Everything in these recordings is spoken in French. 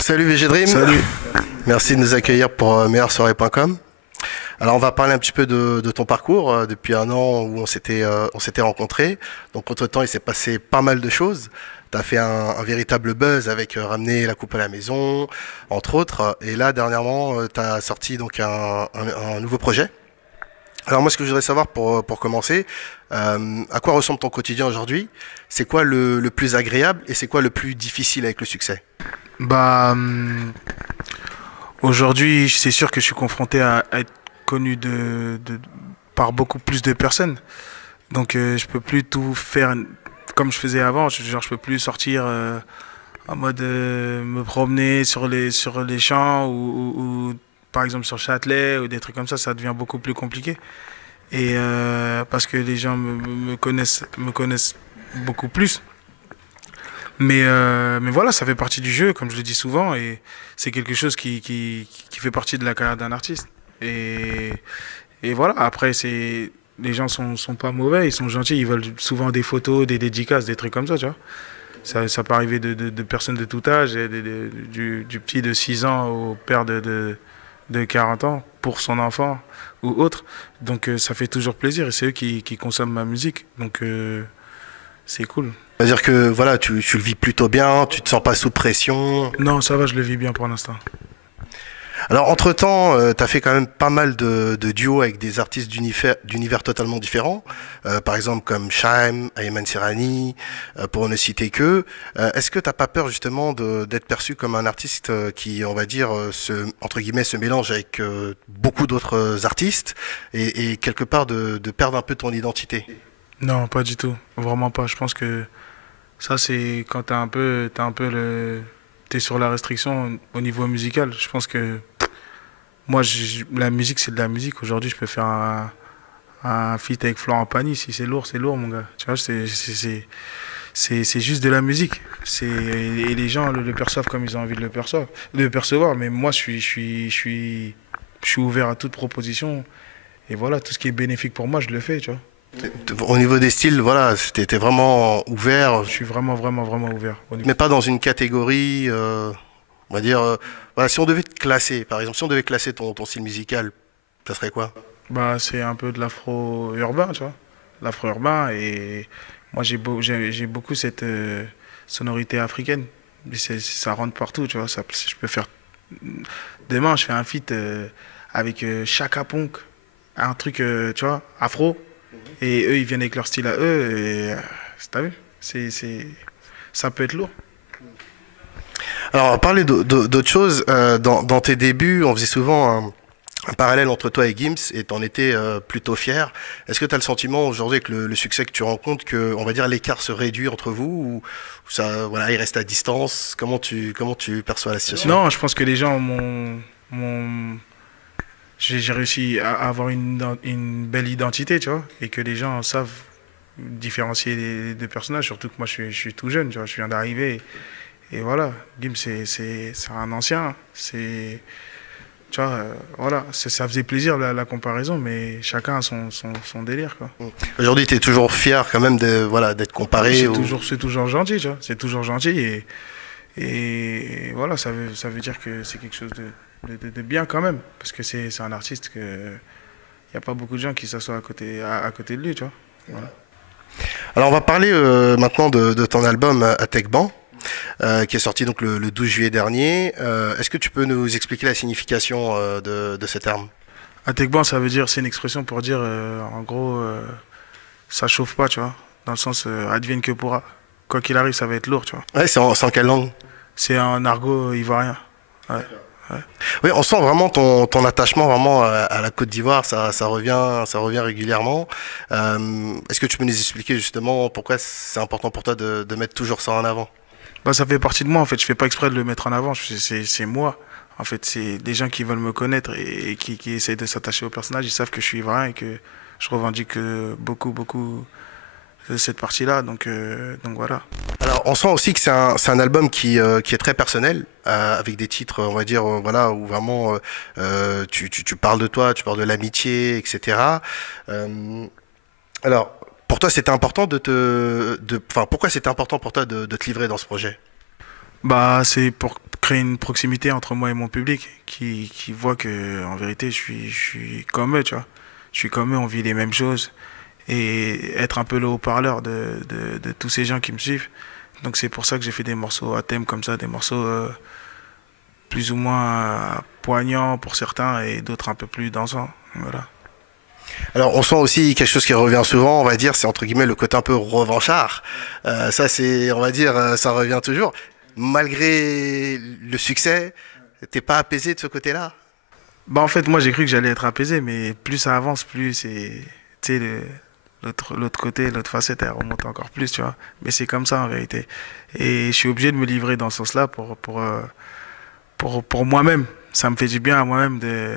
Salut VG Dream. Salut. Merci de nous accueillir pour meilleursoirée.com. Alors on va parler un petit peu de ton parcours depuis un an où on s'était rencontrés. Donc entre-temps, il s'est passé pas mal de choses. Tu as fait un véritable buzz avec ramener la coupe à la maison, entre autres. Et là, dernièrement, tu as sorti donc un nouveau projet. Alors moi, ce que je voudrais savoir pour commencer, à quoi ressemble ton quotidien aujourd'hui? C'est quoi le plus agréable et c'est quoi le plus difficile avec le succès? Bah, aujourd'hui, c'est sûr que je suis confronté à être connu par beaucoup plus de personnes. Donc, je peux plus tout faire comme je faisais avant. Genre, je peux plus sortir en mode me promener sur les champs ou, par exemple sur Châtelet ou des trucs comme ça devient beaucoup plus compliqué. Et parce que les gens me connaissent beaucoup plus. Mais voilà, ça fait partie du jeu, comme je le dis souvent, et c'est quelque chose qui fait partie de la carrière d'un artiste. Et, et voilà, après, les gens sont pas mauvais, ils sont gentils, ils veulent souvent des photos, des dédicaces, des trucs comme ça, tu vois. Ça peut arriver de personnes de tout âge, et du petit de 6 ans au père de 40 ans pour son enfant ou autre. Donc ça fait toujours plaisir, et c'est eux qui consomment ma musique. Donc c'est cool. C'est-à-dire que voilà, tu le vis plutôt bien, tu te sens pas sous pression. Non, ça va, je le vis bien pour l'instant. Alors entre-temps, tu as fait quand même pas mal de duos avec des artistes d'univers totalement différents. Par exemple comme Shaim, Ayman Sirani, pour ne citer que. Est-ce que t'as pas peur justement d'être perçu comme un artiste qui, on va dire, entre guillemets, se mélange avec beaucoup d'autres artistes et quelque part de perdre un peu ton identité? Non, pas du tout. Vraiment pas. Je pense que ça, c'est quand t'es sur la restriction au niveau musical. Je pense que moi, la musique, c'est de la musique. Aujourd'hui, je peux faire un feat avec Florent Pagny. Si c'est lourd, mon gars. Tu vois, c'est juste de la musique. Et les gens le perçoivent comme ils ont envie de le percevoir. Mais moi, je suis ouvert à toute proposition. Et voilà, tout ce qui est bénéfique pour moi, je le fais, tu vois. Au niveau des styles, voilà, t'étais vraiment ouvert, Je suis vraiment, vraiment, vraiment ouvert. mais pas dans une catégorie, on va dire, voilà, si on devait te classer, par exemple, si on devait classer ton style musical, ça serait quoi? Bah, c'est un peu de l'afro-urbain, tu vois. L'afro-urbain, et moi, j'ai beaucoup cette sonorité africaine. Et ça rentre partout, tu vois. Je peux faire... Demain, je fais un feat avec Chaka Ponk, un truc, tu vois, afro. Et eux, ils viennent avec leur style à eux. Et t'as vu? Ça peut être lourd. Alors, on va parler d'autre chose. Dans tes débuts, on faisait souvent un parallèle entre toi et Gims et t'en étais plutôt fier. Est-ce que tu as le sentiment aujourd'hui avec le succès que tu rencontres que, on va dire, l'écart se réduit entre vous ou ça, voilà, il reste à distance? Comment tu perçois la situation? Non, je pense que les gens m'ont j'ai réussi à avoir une belle identité, tu vois, et que les gens savent différencier les deux personnages, surtout que moi je suis tout jeune, tu vois, je viens d'arriver, et voilà, Gims c'est un ancien, tu vois, voilà, ça faisait plaisir la comparaison, mais chacun a son délire, quoi. Aujourd'hui, tu es toujours fier quand même voilà, d'être comparé C'est toujours gentil, tu vois, c'est toujours gentil, et voilà, ça veut dire que c'est quelque chose de bien quand même, parce que c'est un artiste que il n'y a pas beaucoup de gens qui s'assoient à côté de lui, tu vois. Voilà. Alors on va parler maintenant de ton album Atekban, qui est sorti donc le 12 juillet dernier. Est-ce que tu peux nous expliquer la signification de ce terme? Atekban, ça veut dire, c'est une expression pour dire, en gros, ça chauffe pas, tu vois, dans le sens advienne que pourra. Quoi qu'il arrive, ça va être lourd, tu vois. Ouais, c'est en quelle langue? C'est un argot ivoirien. Ouais. Ouais. Oui, on sent vraiment ton attachement vraiment à la Côte d'Ivoire, ça revient régulièrement. Est-ce que tu peux nous expliquer justement pourquoi c'est important pour toi de mettre toujours ça en avant? Bah, ça fait partie de moi, en fait. Je fais pas exprès de le mettre en avant. C'est moi. En fait, c'est des gens qui veulent me connaître et qui essayent de s'attacher au personnage. Ils savent que je suis vrai et que je revendique beaucoup, beaucoup de cette partie-là. Donc voilà. Alors, on sent aussi que c'est un album qui est très personnel, avec des titres, on va dire, voilà, où vraiment tu parles de toi, tu parles de l'amitié, etc. Euh, alors, pour toi, c'était important enfin, pourquoi c'était important pour toi de te livrer dans ce projet? Bah, c'est pour créer crée une proximité entre moi et mon public qui voit que en vérité je suis comme eux, tu vois. Je suis comme eux, on vit les mêmes choses et être un peu le haut-parleur de tous ces gens qui me suivent. Donc c'est pour ça que j'ai fait des morceaux à thème comme ça, des morceaux plus ou moins poignants pour certains et d'autres un peu plus dansants. Voilà. Alors, on sent aussi quelque chose qui revient souvent, on va dire, c'est entre guillemets le côté un peu revanchard. Ça, c'est, on va dire, ça revient toujours. Malgré le succès, t'es pas apaisé de ce côté-là? Bah en fait moi j'ai cru que j'allais être apaisé mais plus ça avance plus c'est tu sais l'autre côté l'autre facette elle remonte encore plus tu vois mais c'est comme ça en vérité et je suis obligé de me livrer dans ce sens-là pour moi-même ça me fait du bien à moi-même de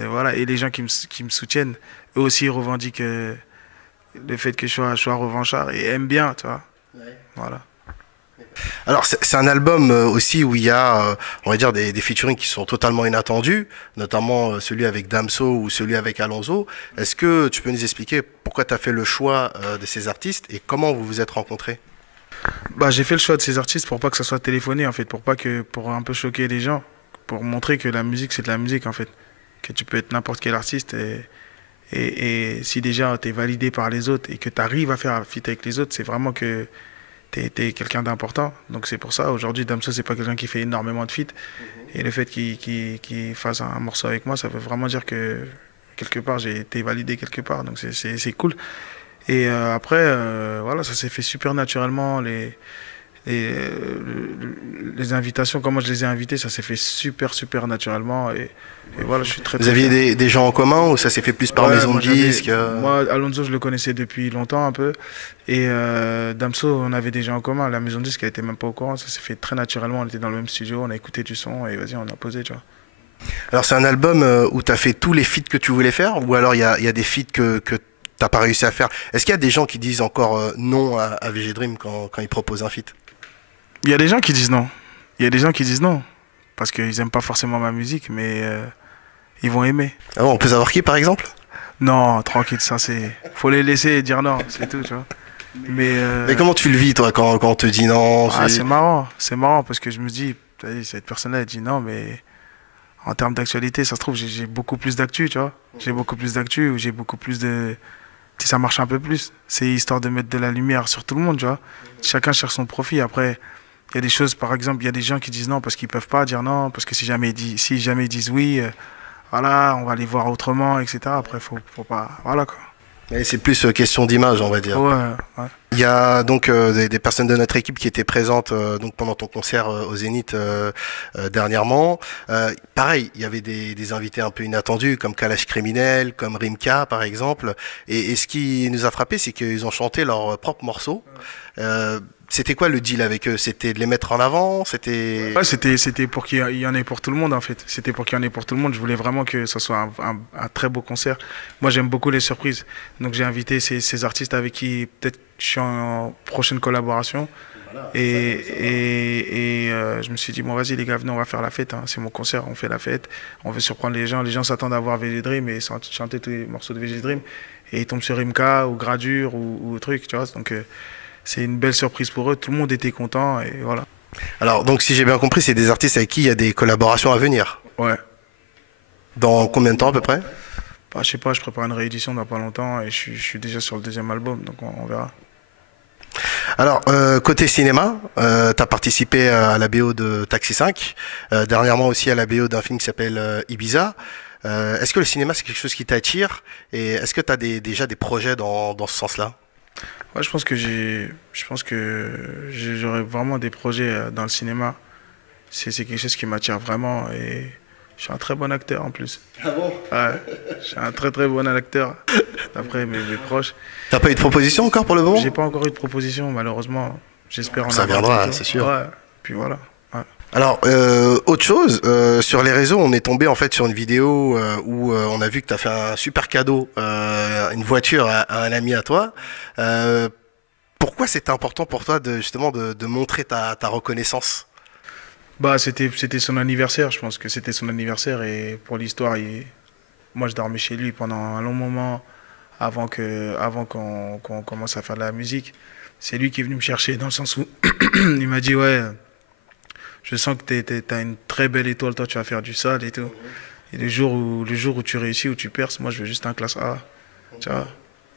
voilà et les gens qui me soutiennent eux aussi revendiquent le fait que je sois revanchard et aiment bien tu vois voilà. Alors, c'est un album aussi où il y a, on va dire, des featuring qui sont totalement inattendus, notamment celui avec Damso ou celui avec Alonso. Est-ce que tu peux nous expliquer pourquoi tu as fait le choix de ces artistes et comment vous vous êtes rencontrés? Bah, j'ai fait le choix de ces artistes pour pas que ça soit téléphoné en fait, pour un peu choquer les gens, pour montrer que la musique c'est de la musique en fait, que tu peux être n'importe quel artiste et si déjà tu es validé par les autres et que tu arrives à faire un feat avec les autres, c'est vraiment que t'es quelqu'un d'important. Donc c'est pour ça, aujourd'hui Damso c'est pas quelqu'un qui fait énormément de feats et le fait qu'il fasse un morceau avec moi, ça veut vraiment dire que quelque part j'ai été validé quelque part, donc c'est cool. Et après, voilà, ça s'est fait super naturellement. Les invitations, comment je les ai invités, ça s'est fait super naturellement. Et voilà, je suis Vous très aviez fier. des gens en commun ou ça s'est fait plus par Ouais, maison de disques moi, Alonso, je le connaissais depuis longtemps un peu. Et Damso, on avait des gens en commun. La maison de disque, elle était même pas au courant. Ça s'est fait très naturellement. On était dans le même studio, on a écouté du son et vas-y, on a posé, tu vois. Alors, c'est un album où tu as fait tous les feats que tu voulais faire ou alors il y a des feats que t'as pas réussi à faire? Est-ce qu'il y a des gens qui disent encore non à VG Dream quand ils proposent un feat? Il y a des gens qui disent non. Il y a des gens qui disent non. Parce qu'ils aiment pas forcément ma musique, mais ils vont aimer. Ah bon, on peut savoir qui par exemple? Non, tranquille, ça c'est. Faut les laisser et dire non, c'est tout, tu vois. Mais Mais comment tu le vis toi quand on te dit non? ah, c'est marrant parce que je me dis, t'as dit, cette personne-là elle dit non, mais en termes d'actualité, ça se trouve, j'ai beaucoup plus d'actu, tu vois. J'ai beaucoup plus d'actu ou j'ai beaucoup plus de. Si ça marche un peu plus, c'est histoire de mettre de la lumière sur tout le monde, tu vois. Chacun cherche son profit. Après, il y a des choses, par exemple, il y a des gens qui disent non parce qu'ils peuvent pas dire non, parce que si jamais ils disent oui, voilà, on va les voir autrement, etc. Après, faut pas. Voilà quoi. Mais c'est plus question d'image, on va dire. Ouais, ouais. Il y a donc des personnes de notre équipe qui étaient présentes donc pendant ton concert au Zénith dernièrement. Pareil, il y avait des invités un peu inattendus comme Kalash Criminel, comme Rimka par exemple. Et ce qui nous a frappé, c'est qu'ils ont chanté leur propre morceau. C'était quoi le deal avec eux? C'était de les mettre en avant? C'était... Ouais, c'était pour qu'il y en ait pour tout le monde en fait. C'était pour qu'il y en ait pour tout le monde. Je voulais vraiment que ce soit un très beau concert. Moi j'aime beaucoup les surprises. Donc j'ai invité ces artistes avec qui peut-être je suis en prochaine collaboration. Je me suis dit, bon vas-y les gars, venez, on va faire la fête. Hein. C'est mon concert, on fait la fête. On veut surprendre les gens. Les gens s'attendent à voir VG Dream et chanter tous les morceaux de VG Dream. Et ils tombent sur Rimka ou Gradure ou truc, tu vois. Donc c'est une belle surprise pour eux. Tout le monde était content et voilà. Alors donc si j'ai bien compris, c'est des artistes avec qui il y a des collaborations à venir. Ouais. Dans combien de temps à peu près? Bah, je sais pas, je prépare une réédition dans pas longtemps et je suis déjà sur le deuxième album, donc on verra. Alors, côté cinéma, tu as participé à la BO de Taxi 5, dernièrement aussi à la BO d'un film qui s'appelle Ibiza. Est-ce que le cinéma, c'est quelque chose qui t'attire? Et est-ce que tu as déjà des projets dans ce sens-là? Ouais, je pense que j'aurais vraiment des projets dans le cinéma. C'est quelque chose qui m'attire vraiment et je suis un très bon acteur en plus. Ah bon? Ouais, je suis un très bon acteur, d'après mes proches. T'as pas eu de proposition encore pour le moment? J'ai pas encore eu de proposition, malheureusement. J'espère en Ça avoir viendra, bientôt. c'est sûr. Ouais, puis voilà. Ouais. Alors, autre chose, sur les réseaux, on est tombé en fait sur une vidéo où on a vu que tu as fait un super cadeau, une voiture à un ami à toi. Pourquoi c'était important pour toi justement de montrer ta reconnaissance? Bah, c'était son anniversaire, je pense que c'était son anniversaire et pour l'histoire, moi je dormais chez lui pendant un long moment avant qu'on commence à faire de la musique. C'est lui qui est venu me chercher dans le sens où il m'a dit ouais, Je sens que tu as une très belle étoile, toi tu vas faire du sale et tout. Et le jour où tu réussis, où tu perces, moi je veux juste un classe A. Tu vois.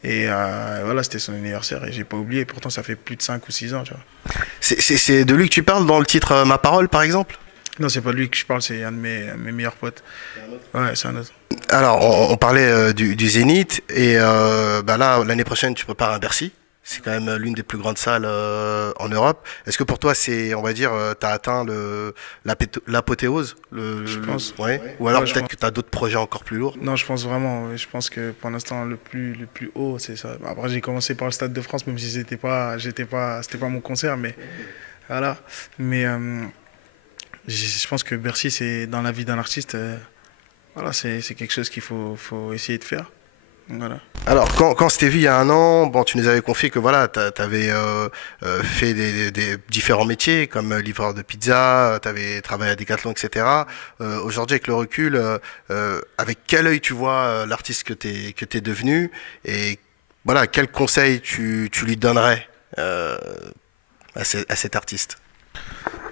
Et voilà, c'était son anniversaire et j'ai pas oublié. Pourtant, ça fait plus de 5 ou 6 ans, tu vois. C'est de lui que tu parles dans le titre Ma parole, par exemple? Non, c'est pas de lui que je parle, c'est un de mes meilleurs potes. Ouais, c'est un autre. Alors, on parlait du Zénith, et bah là, l'année prochaine, tu prépares un Bercy. C'est quand même l'une des plus grandes salles en Europe. Est-ce que pour toi, on va dire, tu as atteint l'apothéose ouais. Ou alors Ouais, peut-être que tu as d'autres projets encore plus lourds? non, je pense vraiment. Ouais. Je pense que pour l'instant, le plus haut, c'est ça. Après, j'ai commencé par le Stade de France, même si c'était pas mon concert, mais voilà. Mais je pense que Bercy, c'est dans la vie d'un artiste, voilà, c'est quelque chose faut essayer de faire. Donc, voilà. Alors, quand on s'était vu il y a un an, bon, tu nous avais confié que voilà, tu avais fait des différents métiers, comme livreur de pizza, tu avais travaillé à Decathlon, etc. Aujourd'hui, avec le recul, avec quel œil tu vois l'artiste que t'es devenu, et voilà, quel conseil tu lui donnerais à cet artiste?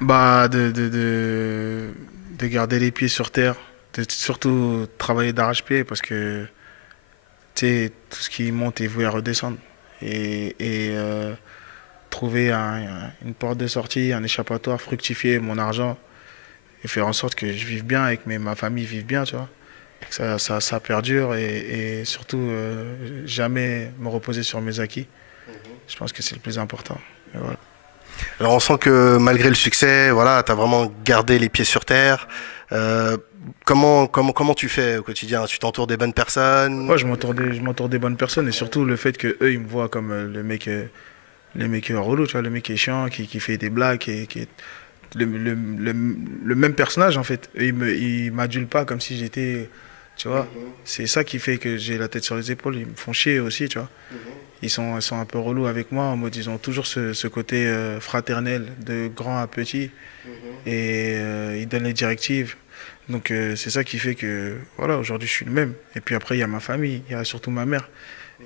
Bah, de garder les pieds sur terre, de surtout travailler d'arrache-pied parce que tu sais, tout ce qui monte est voué à redescendre. Et trouver une porte de sortie, un échappatoire, fructifier mon argent et faire en sorte que je vive bien et que ma famille vive bien, tu vois. Que ça perdure et surtout jamais me reposer sur mes acquis. Je pense que c'est le plus important. Et voilà. Alors on sent que malgré le succès, voilà, tu as vraiment gardé les pieds sur terre. Euh, comment tu fais au quotidien? Tu t'entoures des bonnes personnes? Ouais, je m'entoure des bonnes personnes et surtout le fait que eux ils me voient comme le mec relou, tu vois, le mec qui est chiant, qui fait des blagues, qui est le même personnage en fait. Eux, ils m'adulent pas comme si j'étais, tu vois. C'est ça qui fait que j'ai la tête sur les épaules. Ils me font chier aussi, tu vois. Ils sont un peu relous avec moi en mode ils ont toujours ce côté fraternel de grand à petit et ils donnent les directives. Donc c'est ça qui fait que voilà, aujourd'hui je suis le même. Et puis après il y a ma famille, il y a surtout ma mère.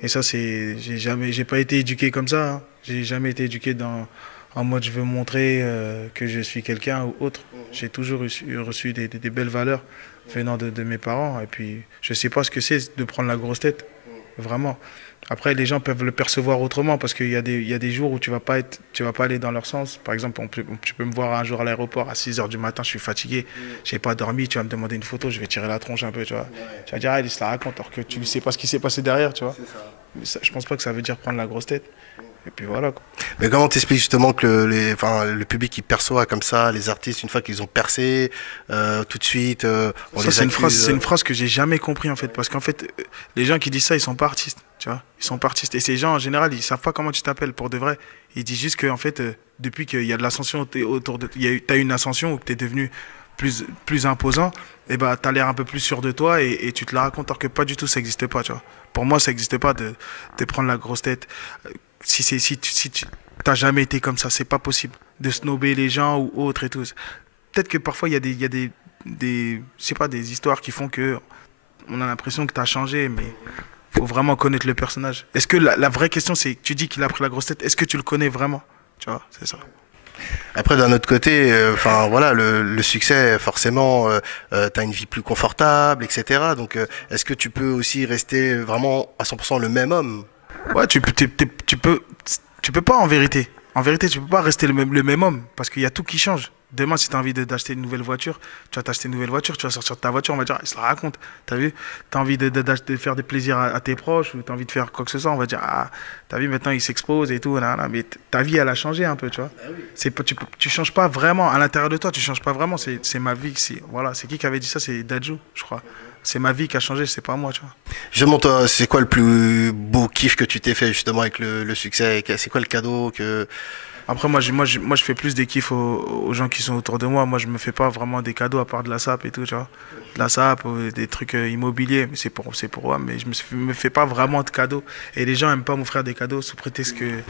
Et ça j'ai pas été éduqué comme ça. Hein. J'ai jamais été éduqué en mode je veux montrer que je suis quelqu'un ou autre. J'ai toujours reçu des belles valeurs venant de mes parents. Et puis je sais pas ce que c'est de prendre la grosse tête, vraiment. Après, les gens peuvent le percevoir autrement parce qu'il y a des jours où tu vas pas aller dans leur sens. Par exemple, tu peux me voir un jour à l'aéroport à 6 heures du matin, je suis fatigué, j'ai pas dormi, tu vas me demander une photo, je vais tirer la tronche un peu, tu vois. Tu vas dire, ah, il se la raconte, alors que tu ne sais pas ce qui s'est passé derrière, tu vois. Mais ça, je pense pas que ça veut dire prendre la grosse tête. Et puis voilà, quoi. Mais comment t'expliques justement que enfin, le public qui perçoit comme ça les artistes une fois qu'ils ont percé, tout de suite, on Ça, les accuse. c'est une phrase que j'ai jamais compris en fait. Parce qu'en fait, les gens qui disent ça, ils sont pas artistes. Tu vois, ils sont pas artistes. Et ces gens, en général, ils savent pas comment tu t'appelles pour de vrai. Ils disent juste que, en fait, depuis qu'il y a de l'ascension autour de. T'as eu une ascension où tu es devenu plus imposant, et bah, tu as l'air un peu plus sûr de toi et tu te la racontes. Alors que pas du tout, ça n'existe pas. Tu vois. Pour moi, ça n'existe pas de prendre la grosse tête. Si tu t'as jamais été comme ça, c'est pas possible. De snober les gens ou autre et tout. Peut-être que parfois, il y a je sais pas, des histoires qui font que on a l'impression que tu as changé, mais faut vraiment connaître le personnage. Est-ce que la vraie question, c'est, tu dis qu'il a pris la grosse tête, est-ce que tu le connais vraiment? Tu vois, c'est ça. Après, d'un autre côté, enfin voilà, le succès, forcément, t'as une vie plus confortable, etc. Donc, est-ce que tu peux aussi rester vraiment à 100% le même homme? Ouais, tu peux pas en vérité. En vérité, tu peux pas rester le même homme parce qu'il y a tout qui change. Demain, si tu as envie d'acheter une nouvelle voiture, tu vas t'acheter une nouvelle voiture, tu vas sortir de ta voiture, on va dire, ah, il se la raconte. T'as vu? T'as envie de faire des plaisirs à tes proches ou t'as envie de faire quoi que ce soit, on va dire, ah, t'as vu, maintenant il s'expose et tout, nanana. Mais ta vie, elle a changé un peu, tu vois. Tu changes pas vraiment, à l'intérieur de toi, tu changes pas vraiment. C'est ma vie. Voilà, c'est qui avait dit ça? C'est Dadju, je crois. C'est ma vie qui a changé, c'est pas moi, tu vois. Justement, toi, c'est quoi le plus beau kiff que tu t'es fait justement avec le succès? C'est quoi le cadeau que... Après, moi, je fais plus des kiffs aux gens qui sont autour de moi. Moi, je me fais pas vraiment des cadeaux à part de la SAP et tout, tu vois. De la SAP, ou des trucs immobiliers, mais c'est pour moi. Mais je me fais pas vraiment de cadeaux. Et les gens aiment pas m'offrir des cadeaux sous prétexte que...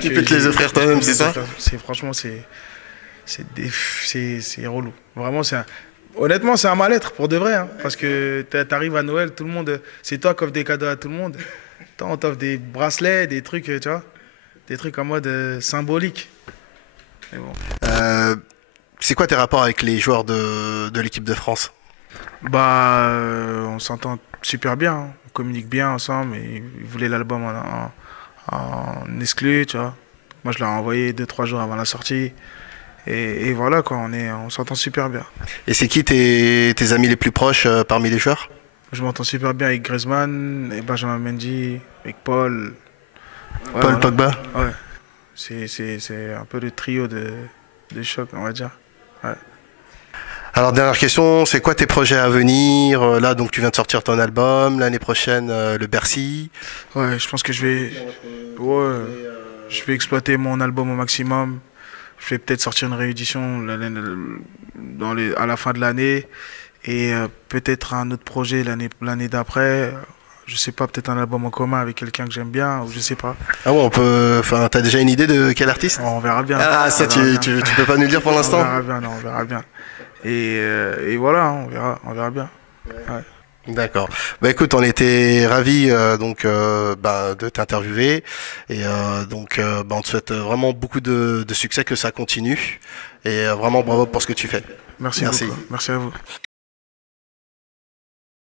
Tu peux te les offrir toi-même, c'est ça? Franchement, c'est relou. Vraiment, honnêtement, c'est un mal-être pour de vrai. Hein, parce que t'arrives à Noël, tout le monde... C'est toi qui offres des cadeaux à tout le monde. Toi, on t'offre des bracelets, des trucs, tu vois. Des trucs en mode symbolique. Mais bon. C'est quoi tes rapports avec les joueurs de l'équipe de France? Bah, on s'entend super bien, hein. On communique bien ensemble. Et ils voulaient l'album en exclu, tu vois. Moi, je l'ai envoyé 2, 3 jours avant la sortie. Et voilà, quoi, on s'entend super bien. Et c'est qui tes amis les plus proches parmi les joueurs? Je m'entends super bien avec Griezmann, et Benjamin Mendy, avec Paul. Ouais, Paul voilà. Pogba? Ouais. C'est un peu le trio de choc, on va dire. Ouais. Alors dernière question, c'est quoi tes projets à venir? Là donc tu viens de sortir ton album, l'année prochaine le Bercy. Ouais, je pense que ouais, je vais exploiter mon album au maximum. Je vais peut-être sortir une réédition à la fin de l'année et peut-être un autre projet l'année d'après. Je sais pas, peut-être un album en commun avec quelqu'un que j'aime bien ou je sais pas. Ah ouais, enfin t'as déjà une idée de quel artiste? On verra bien. Ah On ça verra bien. tu peux pas nous le dire pour On l'instant? verra bien, non, on verra bien. Et voilà, hein, on verra bien. Ouais. D'accord. Bah écoute, on était ravis de t'interviewer et on te souhaite vraiment beaucoup de succès, que ça continue et vraiment bravo pour ce que tu fais. Merci Merci. beaucoup. Merci à vous.